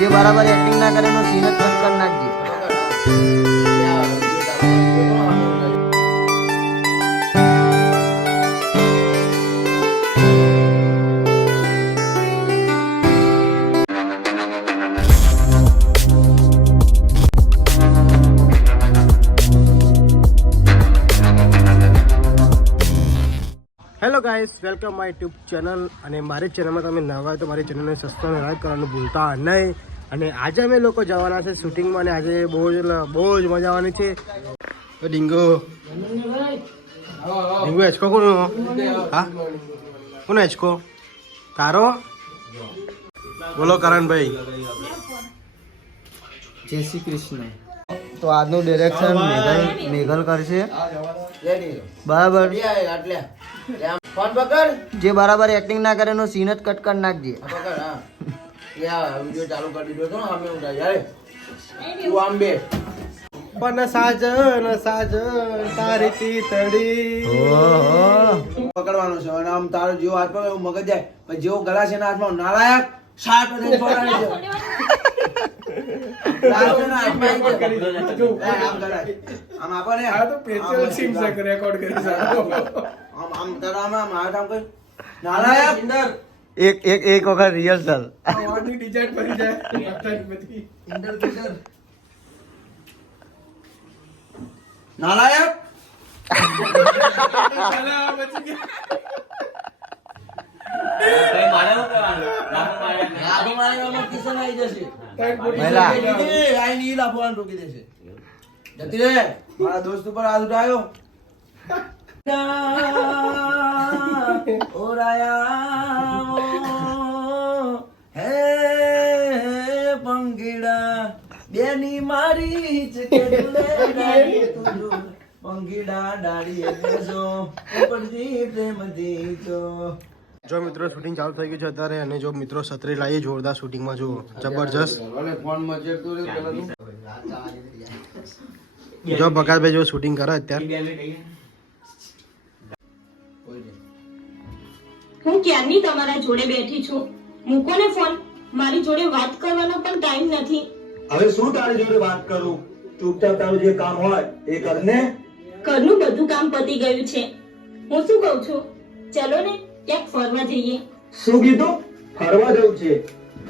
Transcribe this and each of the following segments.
જે બરાબર એક્ટિંગ ના કરે એનો સીન જ કટ કરી નાખજે. Hello guys, welcome my YouTube channel. અને મારી ચેનલમાં તમે નવા હોય તો મારી ચેનલને સબસ્ક્રાઈબ અને લાઈક કરવાનું ભૂલતા નહીં. અને આજે અમે લોકો જવાના છે શૂટિંગમાં અને આજે બહુ જ મજા આવવાની છે. ડીંગો હેચકો કોનો? હા, કોનો હેચકો? તારો? બોલો કરણભાઈ. જય શ્રી કૃષ્ણ. તો આજનું ડિરેક્શન મેઘલ કરશે, બરાબર? ફોન પકડ. જે બરાબર એક્ટિંગ ના કરે એનો સીન જ કટ કરી નાખજે. પકડ. હા વિડિયો ચાલુ કરી દીધો તો અમે ઉઠા યાર. તું આમ બે પણ સાજન તારી તીતડી. પકડવાનો છે અને આમ તારો જેવો હાથમાં એવું મગજ જાય પછી જેવો ગળા છે ને હાથમાં નાલાયક શાર્પ કરીને પકડાડી દે. આમ આપો ને. આ તો પેચલ સીમ સે રેકોર્ડ કરી શકો. આમ તારો આમ હાથ આમ કઈ નાલાયક ઇન્દર એક વખત રિહર્સલ. ઓડી ડિઝાઇન કરી જાય બધી ઇન્દર કિશોર નાલાયક. સાલા બચી ગયા. કઈ મારે મારે કિશન આવી જશે. મહિલા આઈ ની લાફવાનું રોકી દેશે. જતી રે મારા દોસ્ત ઉપર હાથ ઉઠાયો. ઓરાયા હે પંગીડા બેની મારી પંગીડા ડાળી બેસો ઉપરથી પ્રેમથી તો. જો મિત્રો શૂટિંગ ચાલુ થઈ ગયું છે અત્યારે. અને જો મિત્રો છત્રી લાવી જોરદાર શૂટિંગમાં જો જબરજસ્ત. જો બકાતભાઈ જો શૂટિંગ કરે અત્યારે. હું ક્યારની તમારા જોડે બેઠી છું. મૂકો ને ફોન. મારી જોડે વાત કરવાનો પણ ટાઈમ નથી. હવે શું તારી જોડે વાત કરું? ચૂપચાપ તારું જે કામ હોય એ કરને. ઘરનું બધું કામ પતી ગયું છે. હું શું કહું છું, ચલો ને ક્યાંક ફરવા જઈએ. શું કીધું? ફરવા જવું છે?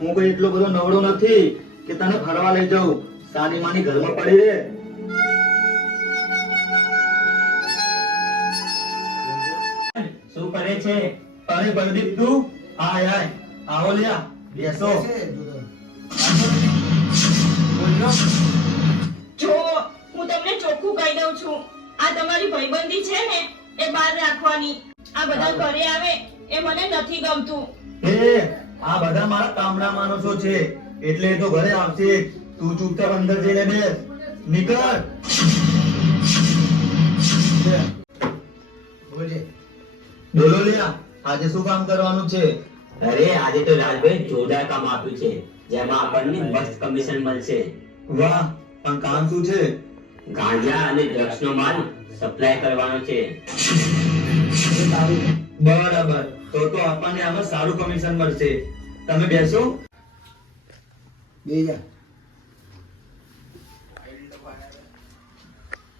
હું કોઈ એટલો બધો નવડો નથી કે તને ફરવા લઈ જાઉં. સાની માની ઘરમાં પડી રે. શું કરે છે? અરે બલદીપ તું આય આવો લ્યા બેસો. જો હું તમને ચોખ્ખું કહી દઉં છું, આ તમારી ભાઈબંધી છે ને એ બહાર રાખવાની. આ બધા ઘરે આવે એ મને નથી ગમતું. એ આ બધા મારા કામના માણસો છે એટલે એ તો ઘરે આવશે. તું ચૂપચાપ અંદર જઈને બેસ. નીકળ. બોલો લ્યા આજે શું કામ કરવાનું છે? અરે આજે તો રાજભાઈ જોરદાર કામ આપ્યું છે, જેમાં આપણને મસ્ત કમિશન મળશે. વાહ, પણ કામ શું છે? ગાંજા અને ડ્રગ્સનો માલ સપ્લાય કરવાનો છે. બરાબર, તો આપણને આમાં સારું કમિશન મળશે. તમે બેસો. બે જા.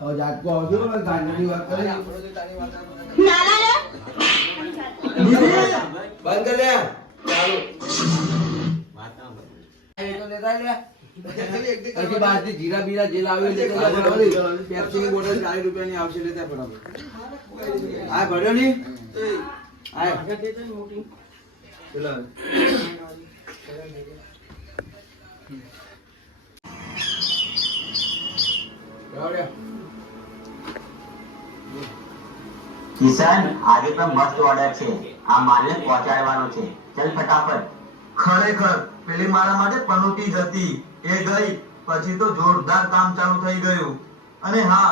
હવે જાતકો આવજો ને ગાંધીની વાત કરે. નાના રે બંધ કર લે. ચાલુ. એ તો લેતા લે. પછી બાજરી જીરા બીરા જે લાવ્યો લેતા જા. પેપ્સીની બોટલ 40 રૂપિયાની આવશે લેતા બરાબર. આ ભર્યો ની. આ ચલો. કિશન, આજે તો મસ્ત ઓર્ડર છે. આ માલને પહોંચાડવાનો છે. ચલ ફટાફટ. ખરેખર પેલી મારા માટે પનોતી જ હતી, એ ગઈ પછી તો જોરદાર કામ ચાલુ થઈ ગયું. અને હા,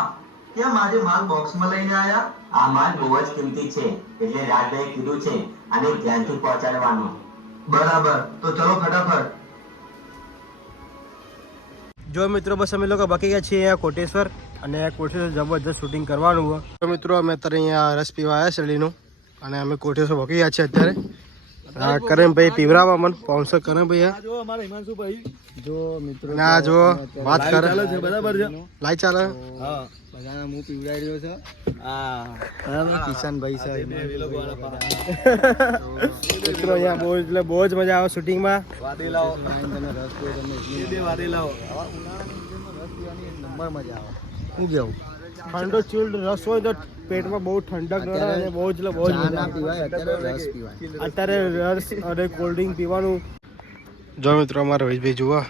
કેમ આજે માલ બોક્સમાં લઈને આયા? આ માલ બહુ જ કિંમતી છે એટલે રાજભાઈએ કીધું છે અને ધ્યાનથી પહોંચાડવાનો. બરાબર, તો ચલો ફટાફટ. જો મિત્રો બસ અમે લોકો બાકી ગયા છીએ અહીંયા કોટેશ્વર. અને કોટેશ્વર જબરજસ્ત શૂટિંગ કરવાનું હોય. તો મિત્રો અમે અત્યારે અહીંયા રસ પીવા આવ્યા શેરડીનું. અને અમે કોટેશ્વર બાકી ગયા છીએ અત્યારે. આ કરેમભાઈ પીવરાવા મને 500 કરેમભાઈ આ જો અમારા હિમાંશુભાઈ જો મિત્રો ના જો વાત કરે ચાલે છે બરાબર છે લાઈ ચાલે હા બધાને હું પીવડાવી રહ્યો છે હા બરાબર કિશનભાઈ છે મિત્રો અહીંયા બહુ એટલે બહુ જ મજા આવે શૂટિંગમાં. વાદી લાવો તમે રસ પીવો તમને એટલી બે વાદી લાવો આવા ઉનાળાની સિઝનમાં રસ પીવાની એક નંબર મજા આવે હું કેવું ઠંડો ચીલ્ડ રસ હોય તો પેટમાં બહુ ઠંડક રહે અને બહુ જ એટલે બહુ જ ચા મજા ના આવે. પીવાય અત્યારે રસ પીવાય અત્યારે રસ અને કોલ્ડ ડ્રિંક પીવાનું. જો મિત્રો અમારા રોહિતભાઈ જુઓ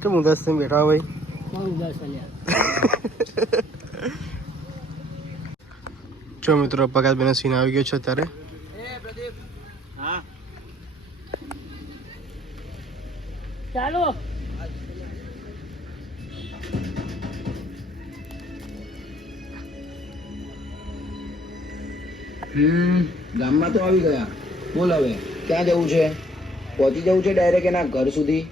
કેમ ઉદાસ થઈને બેઠા હોય. જો મિત્રો પગારબેન સીન આવી ગયો છે અત્યારે. હા ચાલો ગામમાં તો આવી ગયા બોલ હવે ક્યાં જવું છે પહોંચી જવું છે ડાયરેક્ટ એના ઘર સુધી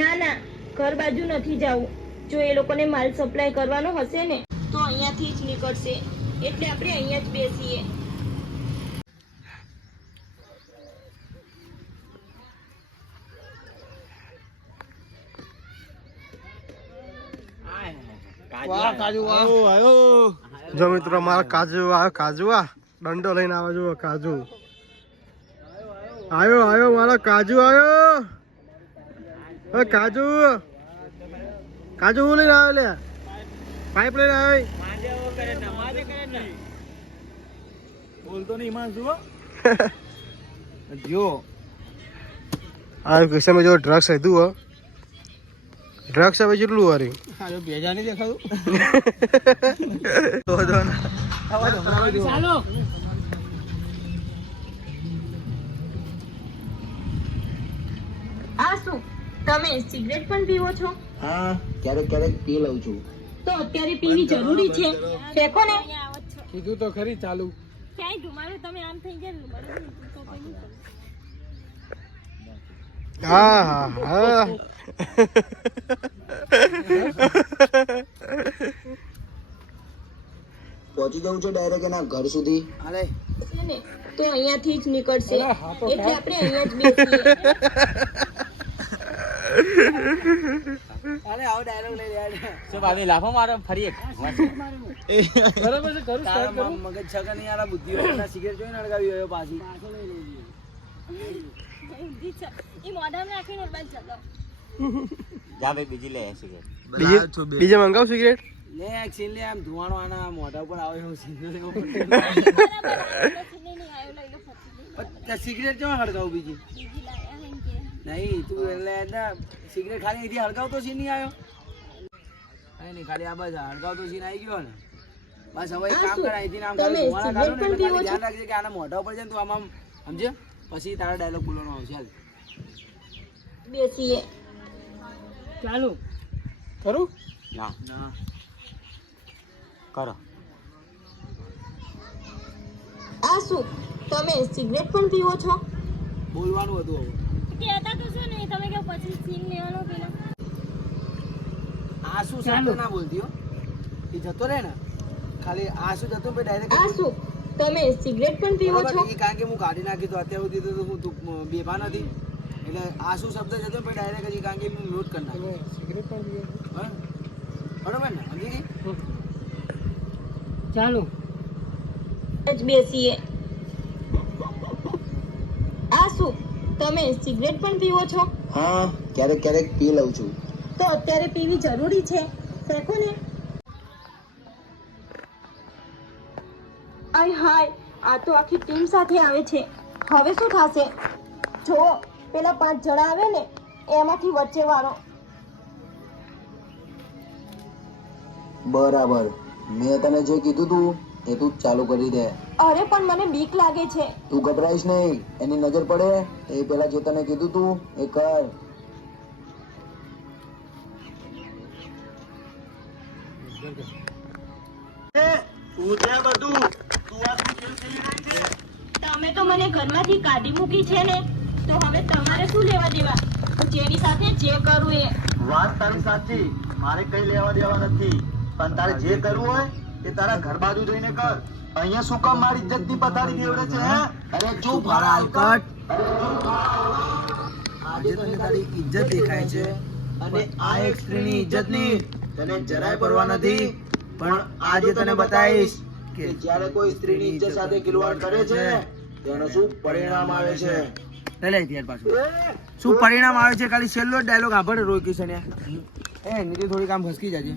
ના ના ઘર બાજુ નથી જવું. જો એ લોકોને માલ સપ્લાય કરવાનો હશે ને તો અહીંયાથી જ નીકળશે, એટલે આપણે અહીંયા જ બેસીએ. જો મિત્રો મારા કાજુ આવ્યો. કાજુ આ દંડો લઈને આવે જો કાજુ આવ્યો મારો કાજુ આવ્યો. કાજુ કાજુ હું લઈને આવ્યો લે પાઇપ લઈને આવ્યો. બોલતો નહીં હિમાંશુ જો આ કિસ્સામાં જો ડ્રગ્સ લીધું હો. ડ્રગ્સ હવે કેટલું વારી ભેજા નહીં દેખાતું ચાલો આ શું તમે સિગરેટ પણ પીવો છો? હા ક્યારેક ક્યારેક પી લઉં છું તો અત્યારે પીવી જરૂરી છે? ફેંકો ને. કીધું તો ખરી ચાલુ ક્યાંય ધુમાડો તમે આમ થઈ ગયા. હા હા પહોંચી જવું છે ડાયરેક્ટ એના ઘર સુધી હાલે છે ને તો અહીંયાથી જ નીકળશે, એટલે આપણે અહીંયા જ બેસીએ. અરે આવો ડાયલોગ લઈ લે શું ભાભી લાફો મારો ફરી એક બરાબર છે કરું સ્ટાર્ટ કરું મગજ છગા નહીં આલા બુદ્ધિ હોય સિગરેટ જોઈને અડગાવી આવ્યો પાછી એ મોઢામાં રાખીને બસ ચલો. જા ભાઈ બીજી લે સિગરેટ બીજે મંગાવ સિગરેટ. લે એક સીન લે આમ ધુવાણો આના મોઢા ઉપર આવે એવું સીન લેવો પડે સિગરેટ કેવા હળગાવ બીજી નહીં તું એટલે સિગરેટ ખાલી અહીંથી હળગાવતો સીન નહીં આવ્યો નહીં ખાલી આ બસ હળગાવતો સીન આવી ગયો ને બસ હવે એક કામ કર અહીંથી નામ ખાલી ધુવાણા કાઢો ને એટલે ખાલી ધ્યાન રાખજે કે આના મોઢા ઉપર જાય ને તું આમ સમજે પછી તારા ડાયલોગ બોલવાનો આવશે હાલ બેસીએ. ચાલો કરું ના ના કરો આ શું તમે સિગરેટ પણ પીવો છો? બોલવાનું હતું હવે કહેતા તો શું નહીં તમે કે પછી સીન લેવાનો પેલા. આ શું શબ્દ ના બોલતી હો એ જતો રહે ને ખાલી આ શું જતો પછી ડાયરેક્ટ આ શું તમે સિગરેટ પણ પીવો છો? બરાબર, ઈ કારણ કે હું કાઢી નાખી તો અત્યાર સુધી તો હું તું બેભાન હતી એટલે આ શું શબ્દ જતો પછી ડાયરેક્ટ હજી કારણ કે હું નોટ કરી નાખ્યો સિગરેટ પણ પીવો. હા? બરોબર ને સમજી ગઈ ચાલો જ બેસીએ. આ શું તમે સિગરેટ પણ પીવો છો? હા ક્યારેક ક્યારેક પી લઉં છું તો અત્યારે પીવી જરૂરી છે? ફેંકો ને. આય હાય આ તો આખી ટીમ સાથે આવે છે. હવે શું થશે? જો પેલા 5 જણા આવે ને એમાંથી વચ્ચે વાળો. બરાબર મેં તને જે કીધું તું એ તું ચાલુ કરી દે અરે પણ મને બીક લાગે છે. તું ગભરાઈશ નહીં એની નજર પડે એ પેલા જે તને કીધું તું એ કર તમે તો મને ઘરમાંથી કાઢી મૂકી છે ને, તો હવે તમારે શું લેવા દેવા? જેની સાથે જે કરવું એ. વાત તારી સાચી, મારે કઈ લેવા દેવા નથી, પણ તારે જે કરવું હોય એ તારા ઘર બાજુ જઈને કર. અહીંયા શું કામ મારી ઇજ્જત ની પથારી દેવડે છે? હે? અરે ચૂપ હાલ કટ આજે તને તારી ઇજ્જત દેખાય છે અને આ એક સ્ત્રીની ઇજ્જતની તને જરાય પરવા નથી, પણ આજે તને બતાવીશ કે જ્યારે કોઈ સ્ત્રીની ઇજ્જત સાથે ખિલવાડ કરે છે તેનું શું પરિણામ આવે છે. શું પરિણામ આવે છે? ખાલી છેલ્લો ડાયલોગ આભળ રોકી છે ને એ નીચે થોડીક આમ ફસકી જાય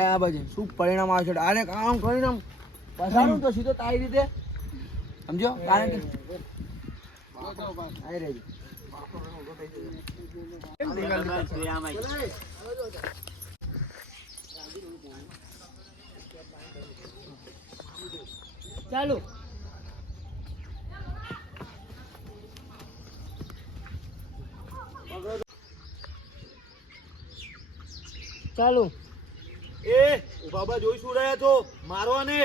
આ બાજુ શું પરિણામ આવે છે આને કામ કરીને આમ પસારું તો સીધો તારી રીતે સમજો. કારણ કે આઈ રહેજો. ચાલો ચાલો એ બાબા જોઈ શું રહ્યા છો? મારો ને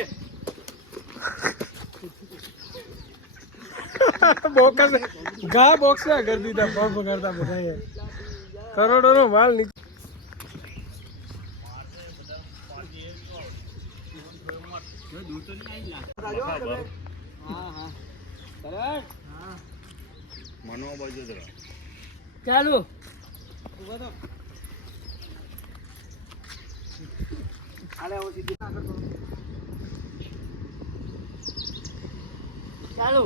બોક્સ ગા બોક્સ ના કરી દીધા પગ પકડતા બધા કરોડો નો માલ નીકળ. ચાલો ચાલો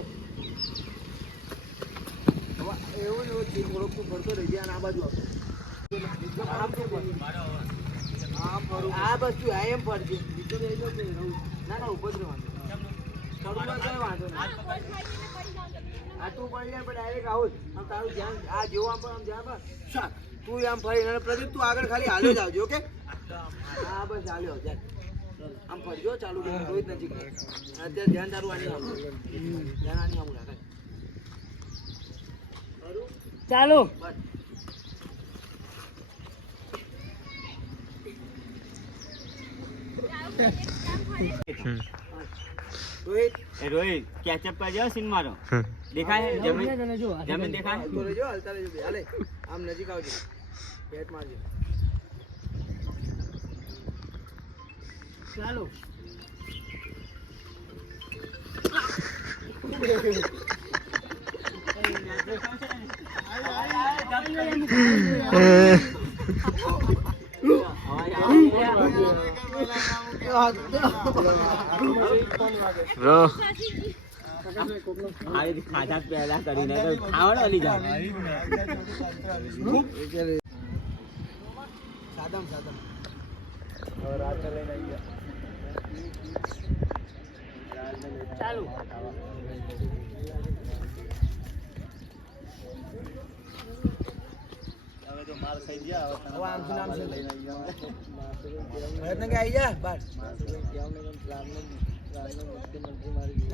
એવું ને થોડોક તું ફરતો રહી જાય આ બાજુ આ બસ તું એમ ફરજે. ના ના ઉપર જ રહેવાનું. વાંધો નહીં. આ તું પડી જાય પણ ડાયરેક્ટ આવું જ. આમ તારું ધ્યાન આ જેવું આમ પણ આમ ધ્યાન પર તું આમ ફરી અને પ્રદીપ તું આગળ ખાલી હાલ્યો જ આવજો. ઓકે હા બસ હાલ્યો જાય આમ ફરજો ચાલુ રોહિત નજીક અત્યારે ધ્યાન તારું આની આવું ધ્યાન આની આવું રાખે. ચાલો બસ રોહિત કેચઅપ કરજો સીન મારો દેખાય જમીન જમીન દેખાય હાલતો રહેજો હાલતા રહેજો ભાઈ. હાલે આમ નજીક આવજો પેટ મારજો. ચાલો ખાધા પહેલા કરીને ખાવડ અલી જાય. સાદમ સાદમ ચાલો હવે આમથી નામ છે પ્રયત્ન કે આવી જા બસ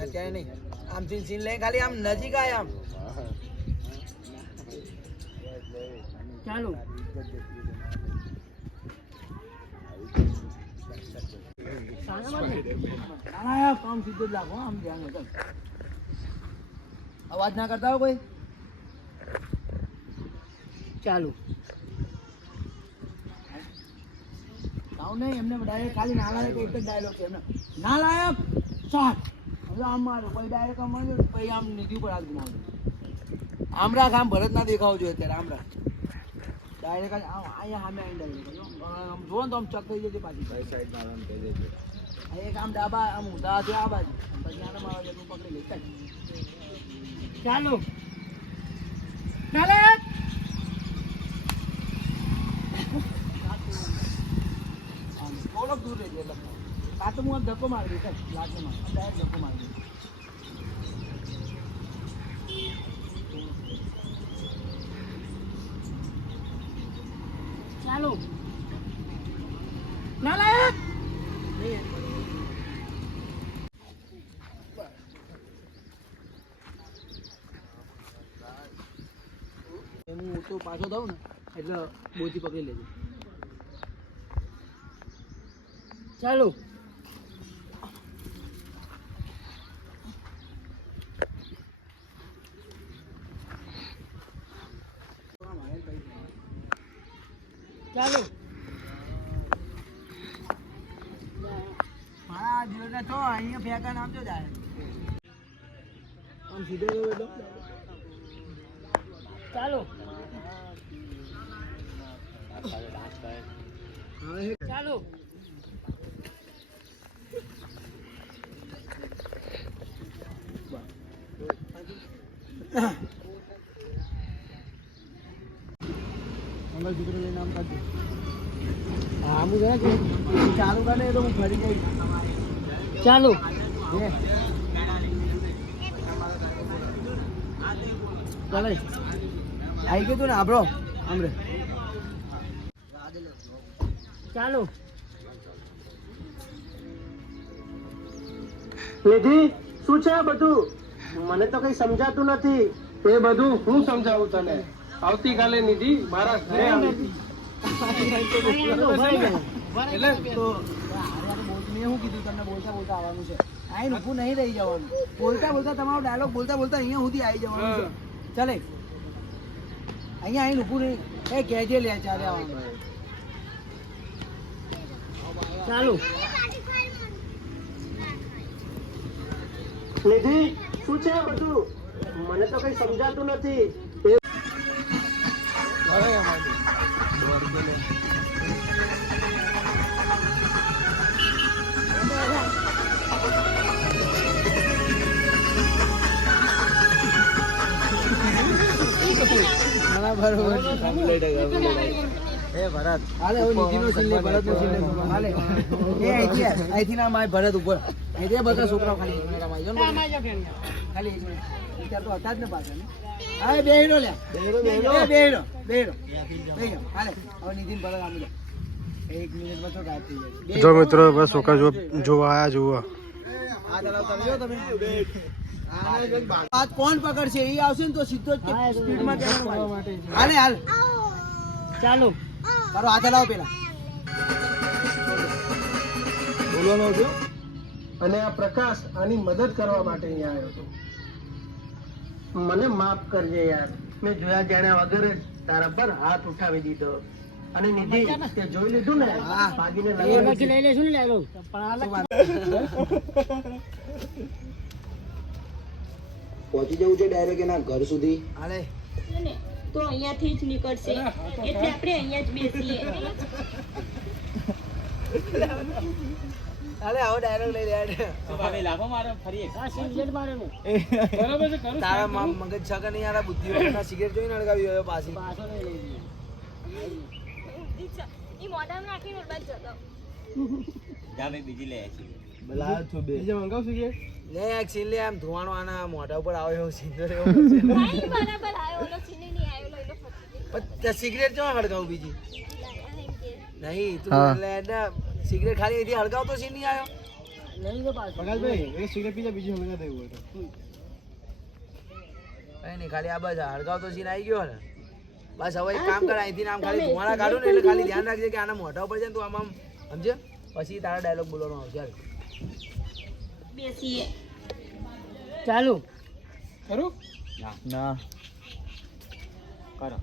અત્યારે નહીં આમથી સીન લઈ ખાલી આમ નજીક આય આમ ચાલો કામ સીધું જ લાગો આમ ધ્યાન નથી. અવાજ ના કરતા હો કોઈ. ચાલો કામ નહીં એમને ડાયરેક્ટ ખાલી ના લાયક એક જ ડાયલોગ છે એમને ના લાયક સાત હવે આમ મારો પછી ડાયરેક્ટ આમ મારજો પછી આમ નિધિ ઉપર હાથ ગુમાવજો. આમ રાખ આમ ભરત ના દેખાવ જોઈએ અત્યારે આમ રાખ ડાયરેક્ટ અહીંયા સામે આવીને ડાયરેક્ટ આમ જુઓ ને તો આમ ચક થઈ જશે પાછી સાઈડ મારવાનું કહી દેજો. એક આમ ડાબા આમ ઊંધા હાથે આ બાજુ પછી આને મારો જેટલું પકડી લે ચાલો થોડોક દૂર રહેજો એટલે કાં તો હું આમ ધક્કો મારી દઈશ લાગે માં ડાયરેક્ટ ધક્કો મારી દઈશ. ચાલો નાલાયક હું તો પાછો દઉં ને એટલે બોથી પકડી લેજો. ચાલો ચાલો મારા દિવસને છો અહીંયા ફેંકા નામ જો જાય આમ સીધો રહ્યો એટલે ચાલો મંગળસૂત્ર લઈને આમ કાઢજો. હા હું જાય કે ચાલુ કરે તો હું ફરી જઈશ. ચાલો ચાલે આવી ગયું તું ને આપણો આમરે ચાલો નિધિ શું છે આ બધું? મને તો કઈ સમજાતું નથી. એ બધું હું સમજાવું તને? આવતીકાલે નિધિ મારા ઘરે આવી. એટલે તો મેં શું કીધું તમને બોલતા બોલતા આવવાનું છે. અહીં ઊભું નહીં રહી જવાનું. બોલતા બોલતા તમારો ડાયલોગ બોલતા બોલતા અહીંયા સુધી આવી જવાનું છે. ચાલે અહીંયા આવીને ઊભું નહીં એ કહેજે લે ચાલે આવવાનું. ચાલો નિધિ શું છે આ બધું? મને તો કઈ સમજાતું નથી. એ ભરત હાલે હવે નિધિનો સીન લે ભરતનો સીન લે હાલે એ અહીંથી ના માય ભરત ઉપર અહીંથી બધા છોકરાઓ ખાલી કેમેરામાં આવી જાઓ ને ખાલી એક મિનિટ અત્યારે તો હતા જ ને પાછા ને હા બેહીરો લે બેહીરો હાલે હવે નિધિન ભરત આમ લે 1 મિનિટમાં તો ગાયબ થઈ જાય જો મિત્રો બસ છોકરા જોવા આયા જોવા. આ તરફ કરજો તમે આજ કોણ પકડશે એ આવશે ને તો સીધો જ સ્પીડમાં માટે હાલે હાલ ચાલો કરો હાથ હલાવો પેલા બોલવાનો હતો અને આ પ્રકાશ આની મદદ કરવા માટે અહીંયા આવ્યો હતો. મને માફ કરજે યાર. મેં જોયા જાણ્યા વગર જ તારા પર હાથ ઉઠાવી દીધો. અને નિધિ તે જોઈ લીધું ને ભાગીને લઈ લેશું ને લેલો પહોંચી જવું છે ડાયરેક્ટ એના ઘર સુધી. હાલે ને તો અહીંયાથી જ નીકળશે એટલે આપણે અહીંયા જ બેસીએ. હાલે આવો ડાયરેક્ટ લઈ લે લાખો મારે ફરી એક સિગરેટ મારેલું તારા મગજ છક નહીં યાર બુદ્ધિ વગરના સિગરેટ જોઈને અડગાવી આવ્યો પાછી પાછો નહીં લઈ જઈએ. ઈ મોઢામાં નાખીને બસ જતો. જા ભાઈ બીજી લે છે બીજા મંગાવ સિગરેટ. લે એક સીન લે આમ ધુવાણો આના મોઢા ઉપર આવે એવો સીન ભાઈ બરાબર આયો ઓલો સીને નહીં આયો લઈને ફરી સિગરેટ જો હળગાવું બીજી ગયો. નહીં તું એટલે સિગરેટ ખાલી અહીંથી હળગાવતો સીન નહીં આવ્યો લઈ લો પાછો પ્રકાશભાઈ એક સિગરેટ પીજા બીજી હલગા દેવું હોય તો. કઈ નહીં ખાલી આ બસ હળગાવતો સીન આવી ગયો ને બસ હવે એક કામ કર અહીંથી આમ ખાલી ધુવાણા કાઢું ને એટલે ખાલી ધ્યાન રાખજે કે આના મોઢા ઉપર છે ને તું આમ સમજે પછી તારા ડાયલોગ બોલવાનો આવશે હાલ. બેસીએ. ચાલુ ખરું? ના કરો